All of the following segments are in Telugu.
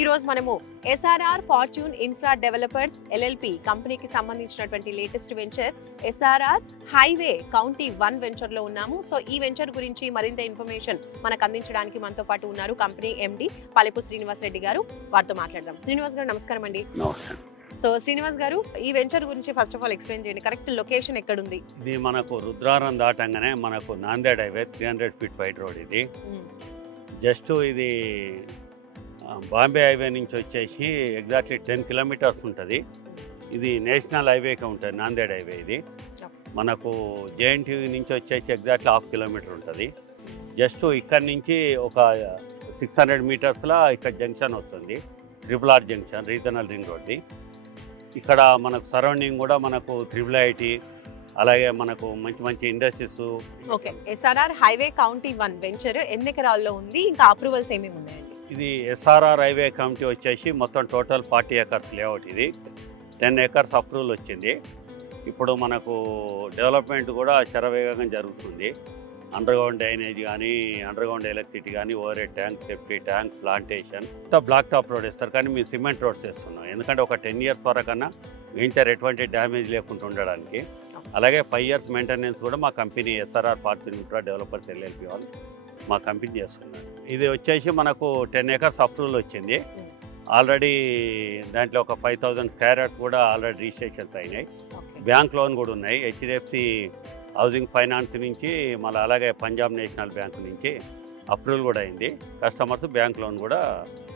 ఈ రోజు మనము SRR fortune infra developers LLP కంపెనీకి సంబంధించినటువంటి latest venture SRR highway county 1 venture లో ఉన్నాము. సో ఈ వెంచర్ గురించి మరింత ఇన్ఫర్మేషన్ మనకు అందించడానికి మనతో పాటు ఉన్నారు కంపెనీ ఎండి పలెపు శ్రీనివాస్ రెడ్డి గారు. వారితో మాట్లాడదాం. శ్రీనివాస్ గారు నమస్కారం అండి. సో శ్రీనివాస్ గారు, ఈ వెంచర్ గురించి ఫస్ట్ ఆఫ్ ఆల్ ఎక్స్ప్లెయిన్ చేయండి. కరెక్ట్ లొకేషన్ ఎక్కడ ఉంది? ఇది మనకు రుద్రారం దాటంగానే మనకు Nanded highway 300 feet wide road. ఇది జస్ట్ ఇది బాంబే హైవే నుంచి వచ్చేసి ఎగ్జాక్ట్లీ 10 కిలోమీటర్స్ ఉంటుంది. ఇది నేషనల్ హైవేకి ఉంటుంది, నాందేడ్ హైవే. ఇది మనకు జేఎన్టీయూ నుంచి వచ్చేసి ఎగ్జాక్ట్లీ 1/2 కిలోమీటర్ ఉంటుంది. జస్ట్ ఇక్కడ నుంచి ఒక 600 మీటర్స్లో ఇక్కడ జంక్షన్ వస్తుంది, RRR జంక్షన్, రీజనల్ రింగ్ రోడ్ది. ఇక్కడ మనకు సరౌండింగ్ కూడా మనకు IIIT, అలాగే మనకు మంచి మంచి industries. Okay, SRR highway county 1 venture ఎన్ని ఎకరాల్లో ఉంది, ఇంకా అప్రూవల్స్ ఏమేమి ఉన్నాయండి? ఇది ఎస్ఆర్ఆర్ హైవే కమిటీ వచ్చేసి మొత్తం టోటల్ 40 ఎకర్స్ లేఅవుట్. ఇది 10 ఎకర్స్ అప్రూవల్ వచ్చింది. ఇప్పుడు మనకు డెవలప్మెంట్ కూడా శరవేగంగా జరుగుతుంది. అండర్గ్రౌండ్ డ్రైనేజ్ కానీ, అండర్గ్రౌండ్ ఎలక్ట్రిసిటీ కానీ, over head tank, safety tank, plantation, ఇంత బ్లాక్ టాప్ రోడ్ వేస్తారు. కానీ మేము సిమెంట్ రోడ్స్ వేస్తున్నాం, ఎందుకంటే ఒక 10 ఇయర్స్ వరకన్నా వెంచర్ ఎటువంటి డ్యామేజ్ లేకుండా ఉండడానికి. అలాగే 5 ఇయర్స్ మెయింటెనెన్స్ కూడా మా company SRR fortune infra developers LLP వాళ్ళు మా కంపెనీ చేస్తున్నారు. ఇది వచ్చేసి మనకు 10 ఎకర్స్ అప్రూవల్ వచ్చింది. ఆల్రెడీ దాంట్లో ఒక 5000 స్క్వేర్ యార్డ్స్ కూడా ఆల్రెడీ రిజిస్ట్రేషన్స్ అయినాయి. బ్యాంక్ లోన్ కూడా ఉన్నాయి, హెచ్డిఎఫ్సి హౌసింగ్ ఫైనాన్స్ నుంచి, మళ్ళీ అలాగే పంజాబ్ నేషనల్ బ్యాంక్ నుంచి అప్రూవల్ కూడా అయింది. కస్టమర్స్ బ్యాంక్ లోన్ కూడా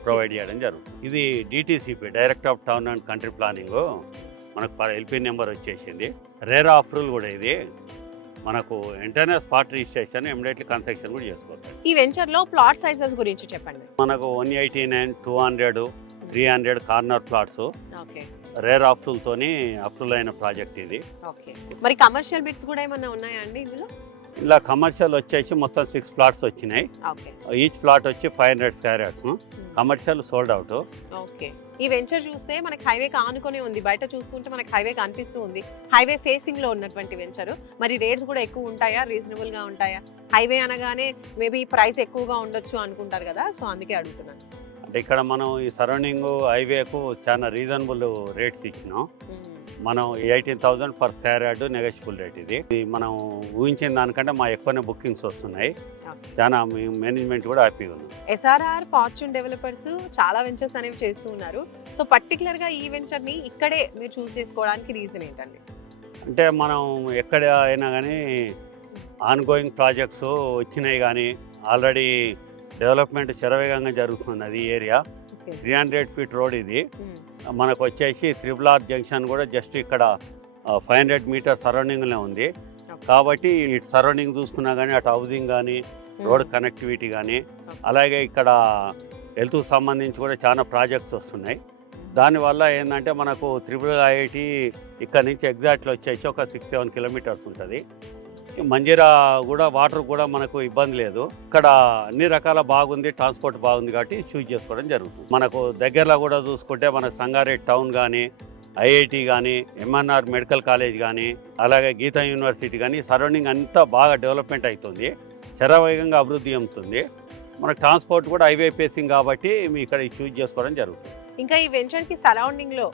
ప్రొవైడ్ చేయడం జరుగుతుంది. ఇది DTCP, director of town and country planning, మనకు ఎల్పి నెంబర్ వచ్చేసింది. రేరా అప్రూవల్ కూడా ఇది మనకు వెంటనే స్పాట్ రిజిస్ట్రేషన్, ఇమిడియట్లీ కన్స్ట్రక్షన్ కూడా చేసుకోవచ్చు. ఈ వెంచర్ లో ప్లాట్ సైజెస్ గురించి చెప్పండి. మనకు 189, 200, 300 కార్నర్ ప్లాట్స్ రేర్ అప్రూవల్ తోని అప్రూవల్ అయిన ప్రాజెక్ట్ ఇది. ఓకే, మరి కమర్షియల్ బిట్స్ కూడా ఏమన్నా ఉన్నాయా అండి ఇందులో? ఇలా కమర్షియల్ వచ్చేసి మొత్తం 6 ప్లాట్స్ వచ్చినాయి. ఈచ్ ప్లాట్ వచ్చి 500 square yards. Commercial sold out. Okay, ఈ వెంచర్ చూస్తే మనకి హైవే ఆనుకొని ఉంది, బయట చూస్తుంటే మనకి హైవే కనిపిస్తూ ఉంది. హైవే ఫేసింగ్ లో ఉన్నటువంటి వెంచర్. మరి రేట్స్ కూడా ఎక్కువ ఉంటాయా, రీజనబుల్ గా ఉంటాయా? హైవే అనగానే మేబీ ప్రైస్ ఎక్కువగా ఉండొచ్చు అనుకుంటారు కదా, సో అందుకే అడుగుతున్నాను. అంటే ఇక్కడ మనం ఈ సరౌండింగ్ హైవేకు చాలా రీజనబుల్ రేట్స్ ఇచ్చినాం. మనం 18,000 per square yard negotiable rate. ఇది మనం ఊహించిన దానికంటే మా ఎక్కువనే బుకింగ్స్ వస్తున్నాయి. చాలా మేనేజ్మెంట్ కూడా హ్యాపీగా ఉంది. ఎస్ఆర్ఆర్ ఫార్చ్యూన్ డెవలపర్స్ చాలా వెంచర్స్ అనేవి చేస్తూ ఉన్నారు. సో పర్టికులర్ గా ఈ వెంచర్ ని ఇక్కడే మీరు చూస్ చేసుకోవడానికి రీజన్ ఏంటండి? అంటే మనం ఎక్కడ అయినా కానీ ఆన్ గోయింగ్ ప్రాజెక్ట్స్ వచ్చినాయి, కానీ ఆల్రెడీ డెవలప్మెంట్ శరవేగంగా జరుగుతున్నది. ఈ ఏరియా 300 ఫీట్ రోడ్. ఇది మనకు వచ్చేసి RRR జంక్షన్ కూడా జస్ట్ ఇక్కడ 500 మీటర్ సరౌండింగ్లో ఉంది. కాబట్టి ఇటు సరౌండింగ్ చూసుకున్నా కానీ, అటు హౌసింగ్ కానీ, రోడ్ కనెక్టివిటీ కానీ, అలాగే ఇక్కడ హెల్త్కి సంబంధించి కూడా చాలా ప్రాజెక్ట్స్ వస్తున్నాయి. దానివల్ల ఏంటంటే మనకు IIIT ఇక్కడ నుంచి ఎగ్జాక్ట్లీ వచ్చేసి ఒక 6-7 కిలోమీటర్స్ ఉంటుంది. మంజీరా కూడా వాటర్ కూడా మనకు ఇబ్బంది లేదు. ఇక్కడ అన్ని రకాల బాగుంది, ట్రాన్స్పోర్ట్ బాగుంది, కాబట్టి చూజ్ చేసుకోవడం జరుగుతుంది. మనకు దగ్గరలో కూడా చూసుకుంటే మనకు సంగారెడ్డి టౌన్ కానీ, IIT కానీ, MNR మెడికల్ కాలేజ్ కానీ, అలాగే గీతా యూనివర్సిటీ కానీ, సరౌండింగ్ అంతా బాగా డెవలప్మెంట్ అవుతుంది, శరవేగంగా అభివృద్ధి చెందుతుంది. మనకు ట్రాన్స్పోర్ట్ కూడా హైవే ఫేసింగ్ కాబట్టి మీ ఇక్కడ చూజ్ చేసుకోవడం జరుగుతుంది. ఇంకా ఈ వెంచర్కి సరౌండింగ్ లో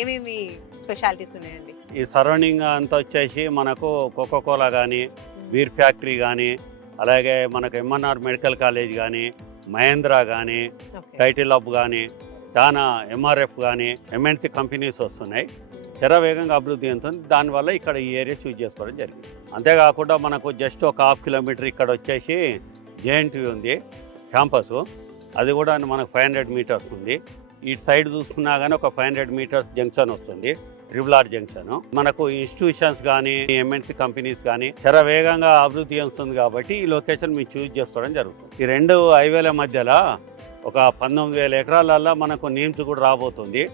ఏమేమి స్పెషాలిటీస్ ఉన్నాయండి? ఈ సరౌండింగ్ అంతా వచ్చేసి మనకు కోకోకోలా కానీ, బీర్ ఫ్యాక్టరీ కానీ, అలాగే మనకు MNR మెడికల్ కాలేజ్ కానీ, మహేంద్ర కానీ, టైటిల్ హబ్ కానీ, చాలా MRF కానీ, MNC కంపెనీస్ వస్తున్నాయి. శరవేగంగా అభివృద్ధి చెందుతుంది. దానివల్ల ఇక్కడ ఈ ఏరియా చూజ్ చేసుకోవడం జరిగింది. అంతేకాకుండా మనకు జస్ట్ ఒక 1/2 కిలోమీటర్ ఇక్కడ వచ్చేసి JNTU ఉంది క్యాంపస్. అది కూడా మనకు 500 మీటర్స్ ఉంది. ఇటు సైడ్ చూసుకున్నా కానీ ఒక 500 మీటర్స్ జంక్షన్ వస్తుంది, RRR జంక్షన్. మనకు ఇన్స్టిట్యూషన్స్ కానీ, MNC కంపెనీస్ కానీ శరవేగంగా అభివృద్ధి చెందుతుంది. కాబట్టి ఈ లొకేషన్ మేము చూజ్ చేసుకోవడం జరుగుతుంది. ఈ 2 హైవేల మధ్యలో ఒక 19,000 ఎకరాలల్లో మనకు నీమ్స్ కూడా రాబోతుంది.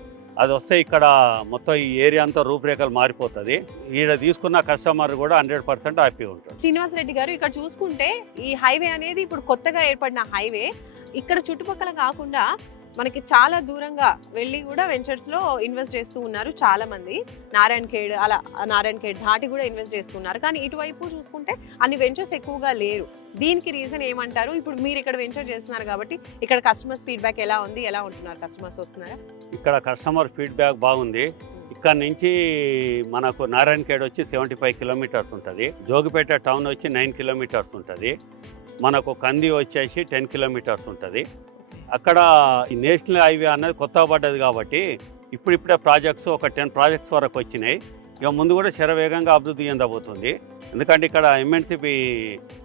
అది వస్తే ఇక్కడ మొత్తం ఈ ఏరియా అంతా రూపురేఖలు మారిపోతుంది. ఈడ తీసుకున్న కస్టమర్ కూడా 100% హ్యాపీ ఉంటుంది. శ్రీనివాస్ రెడ్డి గారు, ఇక్కడ చూసుకుంటే ఈ హైవే అనేది ఇప్పుడు కొత్తగా ఏర్పడిన హైవే. ఇక్కడ చుట్టుపక్కల కాకుండా మనకి చాలా దూరంగా వెళ్ళి కూడా వెంచర్స్ లో ఇన్వెస్ట్ చేస్తూ ఉన్నారు చాలా మంది. నారాయణఖేడ్ అలా నారాయణఖేడ్ దాటి కూడా ఇన్వెస్ట్ చేస్తున్నారు. కానీ ఇటువైపు చూసుకుంటే అన్ని వెంచర్స్ ఎక్కువగా లేరు. దీనికి రీజన్ ఏమంటారు? ఇప్పుడు మీరు ఇక్కడ వెంచర్ చేస్తున్నారు కాబట్టి ఇక్కడ కస్టమర్స్ ఫీడ్బ్యాక్ ఎలా ఉంది? ఎలా ఉంటున్నారు? కస్టమర్స్ వస్తున్నారా? ఇక్కడ కస్టమర్ ఫీడ్బ్యాక్ బాగుంది. ఇక్కడ నుంచి మనకు నారాయణఖేడ్ వచ్చి 75 కిలోమీటర్స్ ఉంటుంది, జోగిపేట టౌన్ వచ్చి 9 కిలోమీటర్స్ ఉంటుంది, మనకు కంది వచ్చేసి 10 కిలోమీటర్స్ ఉంటుంది. అక్కడ ఈ నేషనల్ హైవే అనేది కొత్తగా పడ్డది కాబట్టి ఇప్పుడిప్పుడే ప్రాజెక్ట్స్ ఒక 10 ప్రాజెక్ట్స్ వరకు వచ్చినాయి. ఇక ముందు కూడా శరవేగంగా అభివృద్ధి చెందబోతుంది. ఎందుకంటే ఇక్కడ ఎంఎన్సిపి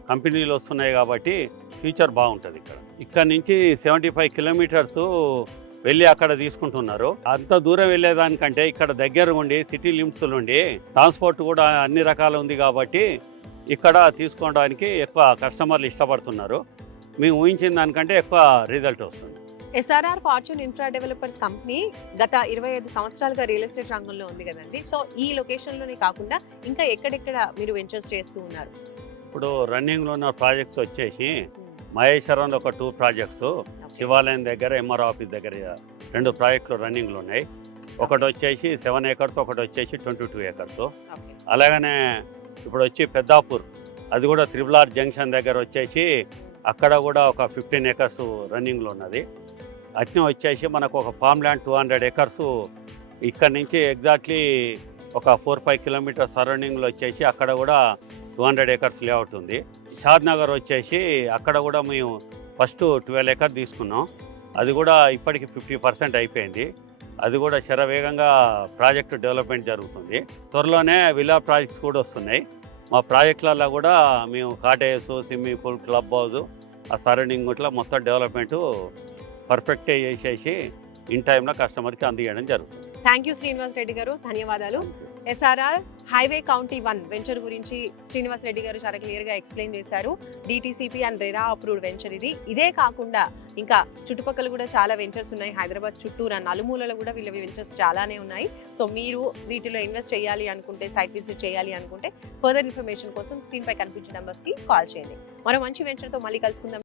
కంపెనీలు వస్తున్నాయి కాబట్టి ఫ్యూచర్ బాగుంటుంది. ఇక్కడ నుంచి 75 కిలోమీటర్స్ వెళ్ళి అక్కడ తీసుకుంటున్నారు. అంత దూరం వెళ్ళేదానికంటే ఇక్కడ దగ్గర ఉండి సిటీ లిమిట్స్ నుండి ట్రాన్స్పోర్ట్ కూడా అన్ని రకాలు ఉంది కాబట్టి ఇక్కడ తీసుకోవడానికి ఎక్కువ కస్టమర్లు ఇష్టపడుతున్నారు. మేము ఊహించిన దానికంటే ఎక్కువ రిజల్ట్ వస్తుంది. SRR fortune infra developers company గత 25 సంవత్సరాలుగా రియల్ ఎస్టేట్ రంగంలో ఉంది కదండి. సో ఈ లొకేషన్లోనే కాకుండా ఇంకా ఎక్కడెక్కడ మీరు వెంచర్స్ చేస్తూ ఉన్నారు? ఇప్పుడు రన్నింగ్లో ఉన్న ప్రాజెక్ట్స్ వచ్చేసి మహేశ్వరంలో ఒక 2 ప్రాజెక్ట్స్, శివాలయం దగ్గర ఎంఆర్ ఆఫీస్ దగ్గర 2 ప్రాజెక్టులు రన్నింగ్లో ఉన్నాయి. ఒకటి వచ్చేసి 7 ఏకర్స్, ఒకటి వచ్చేసి 22 ఏకర్స్. అలాగనే ఇప్పుడు వచ్చి పెద్దాపూర్, అది కూడా త్రిబుల్ జంక్షన్ దగ్గర వచ్చేసి అక్కడ కూడా ఒక 15 ఏకర్స్ రన్నింగ్లో ఉన్నది. అట్నే వచ్చేసి మనకు ఒక ఫామ్ ల్యాండ్ 200 ఏకర్స్ ఇక్కడ నుంచి ఎగ్జాక్ట్లీ ఒక 4-5 కిలోమీటర్స్ సరౌండింగ్లో వచ్చేసి అక్కడ కూడా 200 ఏకర్స్ లేఅవుట్ ఉంది. షాద్ నగర్ వచ్చేసి అక్కడ కూడా మేము ఫస్ట్ 12 ఏకర్ తీసుకున్నాం. అది కూడా ఇప్పటికి 50% అయిపోయింది. అది కూడా శరవేగంగా ప్రాజెక్టు డెవలప్మెంట్ జరుగుతుంది. త్వరలోనే విల్లా ప్రాజెక్ట్స్ కూడా వస్తున్నాయి. మా ప్రాజెక్టులలో కూడా మేము cottages, swimming pool, club house, ఆ సరౌండింగ్ ఇట్లా మొత్తం డెవలప్మెంట్ పర్ఫెక్ట్గా చేసేసి ఇన్ టైంలో కస్టమర్కి అందించడం జరుగుతుంది. థ్యాంక్ యూ శ్రీనివాస్ రెడ్డి గారు, ధన్యవాదాలు. ఎస్ఆర్ఆర్ హైవే కౌంటీ 1 వెంచర్ గురించి శ్రీనివాస్ రెడ్డి గారు చాలా క్లియర్గా ఎక్స్ప్లెయిన్ చేశారు. DTCP and RERA approved venture ఇది. ఇదే కాకుండా ఇంకా చుట్టుపక్కల కూడా చాలా వెంచర్స్ ఉన్నాయి. హైదరాబాద్ చుట్టూరా నలుమూలలో కూడా వీళ్ళ వెంచర్స్ చాలానే ఉన్నాయి. సో మీరు వీటిలో ఇన్వెస్ట్ చేయాలి అనుకుంటే, సైట్ విజిట్ చేయాలి అనుకుంటే ఫర్దర్ ఇన్ఫర్మేషన్ కోసం స్క్రీన్పై కనిపించే నెంబర్స్కి కాల్ చేయండి. మరో మంచి వెంచర్తో మళ్ళీ కలుసుకుందాం.